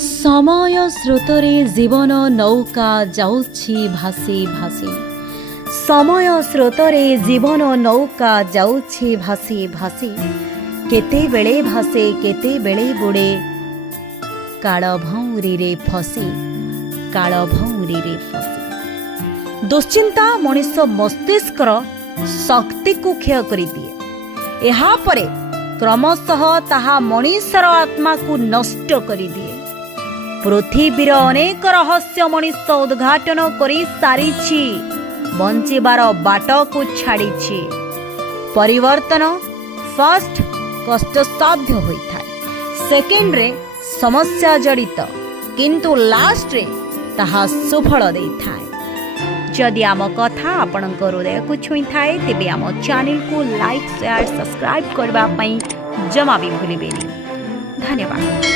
समय स्रोतरे जीवन नौका जाउछि भासी भासी। समय स्रोतरे जीवन नौका जाउछि भासी भासी। केते बेले भासे केते बेले बुड़े काल भौरी रे फसी काल भौरी रे फसी। दुश्चिंता मनुष्य मस्तिष्कर शक्ति को क्षय करि दिए। एहा परे क्रमशः ताहा मनुष्यर आत्मा को नष्ट करि दिए। पृथ्वीर अनेक रहस्य मनुष्य उद्घाटन करि सारिछि। बंचिबार बाट को छाड़िछि। परिवर्तन फर्स्ट कष्टसाध्य होइथाय, सेकेंड रे समस्या जड़ित, किंतु लास्ट रे ताहा सुफल देइथाय। जदि आम कथा आपणक हृदय को छुई थाए तेबे आम चैनल को लाइक शेयर सब्सक्राइब करबा पई जमा भी भूलिबेनी। धन्यवाद।